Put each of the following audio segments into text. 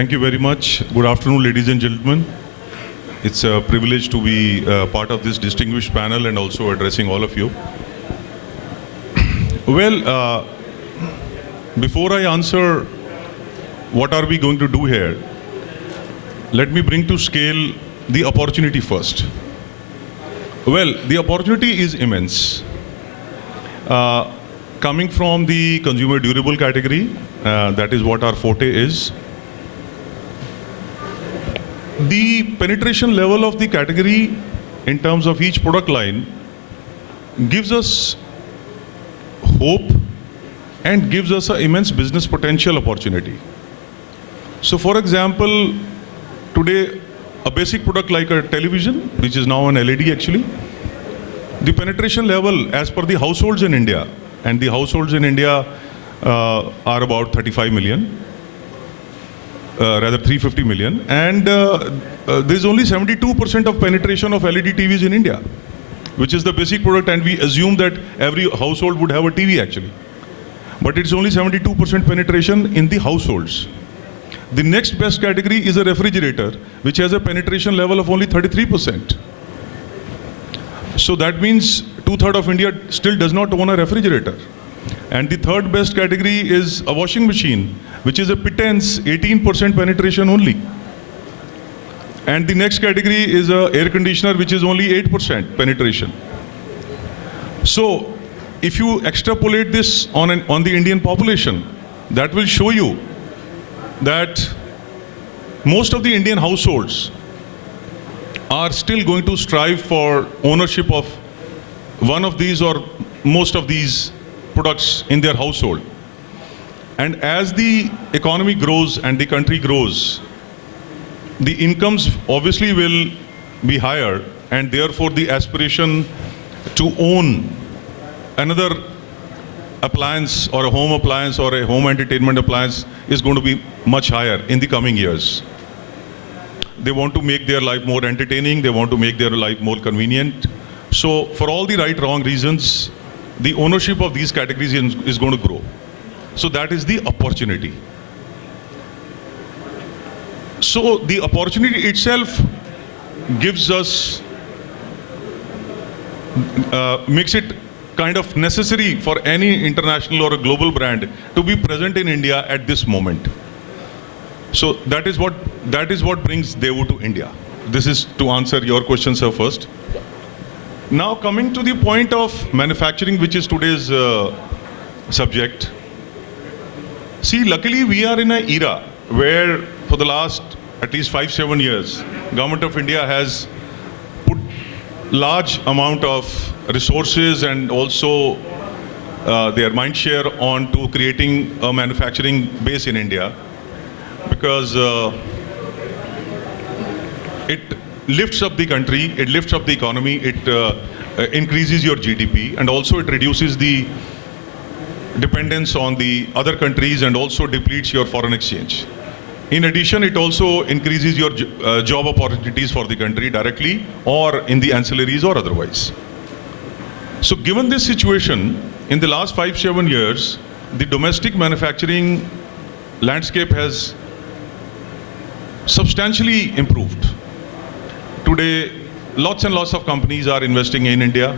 Thank you very much. Good afternoon, ladies and gentlemen. It's a privilege to be part of this distinguished panel and also addressing all of you. Well, before I answer what are we going to do here, let me bring to scale the opportunity first. Well, the opportunity is immense. Coming from the consumer durable category, that is what our forte is. The penetration level of the category in terms of each product line gives us hope and gives us an immense business potential opportunity. So for example, today a basic product like a television, which is now an LED actually, the penetration level as per the households in India, and the households in India are about 35 million. Rather 350 million, and there's only 72% of penetration of LED TVs in India, which is the basic product, and we assume that every household would have a TV actually. But it's only 72% penetration in the households. The next best category is a refrigerator, which has a penetration level of only 33%. So that means 2/3 of India still does not own a refrigerator. And the third best category is a washing machine, which is a pittance 18% penetration only. And the next category is a air conditioner, which is only 8% penetration. So if you extrapolate this on the Indian population, that will show you that most of the Indian households are still going to strive for ownership of one of these or most of these products in their household. And as the economy grows and the country grows, the incomes obviously will be higher, and therefore the aspiration to own another appliance or a home appliance or a home entertainment appliance is going to be much higher in the coming years. They want to make their life more entertaining, they want to make their life more convenient. So for all the right, wrong reasons, the ownership of these categories is going to grow. So that is the opportunity. So the opportunity itself gives us, makes it kind of necessary for any international or a global brand to be present in India at this moment. So that is what brings Daewoo to India. This is to answer your question, sir, first. Now coming to the point of manufacturing, which is today's subject. See, luckily we are in an era where for the last at least 5-7 years, Government of India has put large amount of resources and also their mind share on to creating a manufacturing base in India, because it lifts up the country, it lifts up the economy, it increases your GDP, and also it reduces the dependence on the other countries and also depletes your foreign exchange. In addition, it also increases your job opportunities for the country directly or in the ancillaries or otherwise. So given this situation, in the last 5-7 years, the domestic manufacturing landscape has substantially improved. Today, lots and lots of companies are investing in India.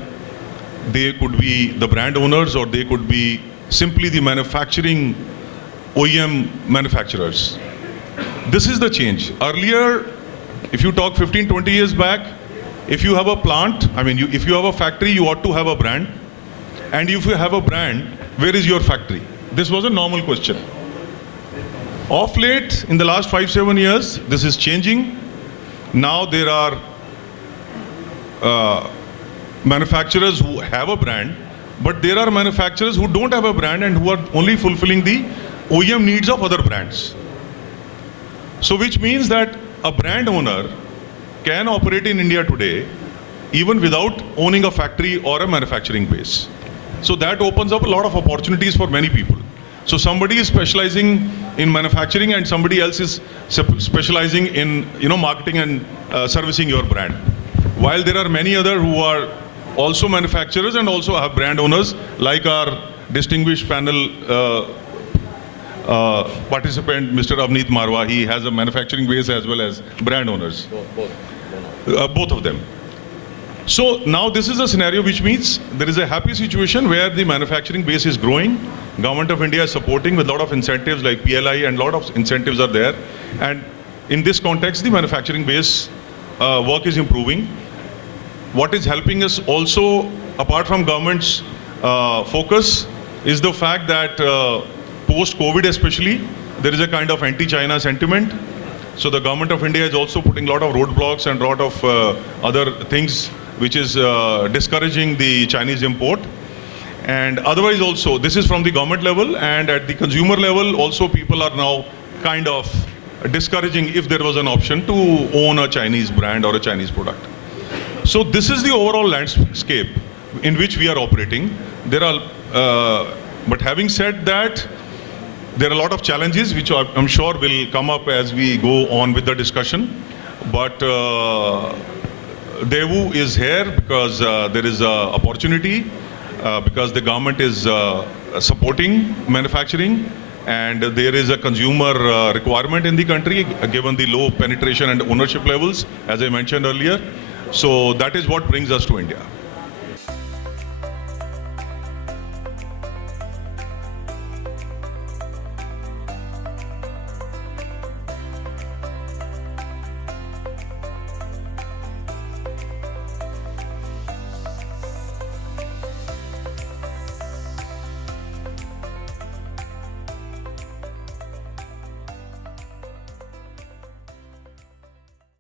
They could be the brand owners or they could be simply the manufacturing OEM manufacturers. This is the change. Earlier, if you talk 15-20 years back, if you have a plant, if you have a factory, you ought to have a brand. And if you have a brand, where is your factory? This was a normal question. Of late, in the last 5-7 years, this is changing. Now there are manufacturers who have a brand, but there are manufacturers who don't have a brand and who are only fulfilling the OEM needs of other brands. So which means that a brand owner can operate in India today even without owning a factory or a manufacturing base. So that opens up a lot of opportunities for many people. So somebody is specializing in manufacturing and somebody else is specializing in marketing and servicing your brand. While there are many other who are also manufacturers and also have brand owners, like our distinguished panel participant, Mr. Avneet Marwa, he has a manufacturing base as well as brand owners. Both of them. So now this is a scenario which means there is a happy situation where the manufacturing base is growing. Government of India is supporting with a lot of incentives like PLI, and a lot of incentives are there. And in this context, the manufacturing base work is improving. What is helping us also, apart from government's focus, is the fact that post-COVID especially, there is a kind of anti-China sentiment. So the government of India is also putting a lot of roadblocks and a lot of other things which is discouraging the Chinese import. And otherwise also, this is from the government level, and at the consumer level also, people are now kind of discouraging if there was an option to own a Chinese brand or a Chinese product. So this is the overall landscape in which we are operating. There are, but having said that, there are a lot of challenges which I'm sure will come up as we go on with the discussion. But Daewoo is here because there is an opportunity, because the government is supporting manufacturing, and there is a consumer requirement in the country given the low penetration and ownership levels, as I mentioned earlier. So that is what brings us to India.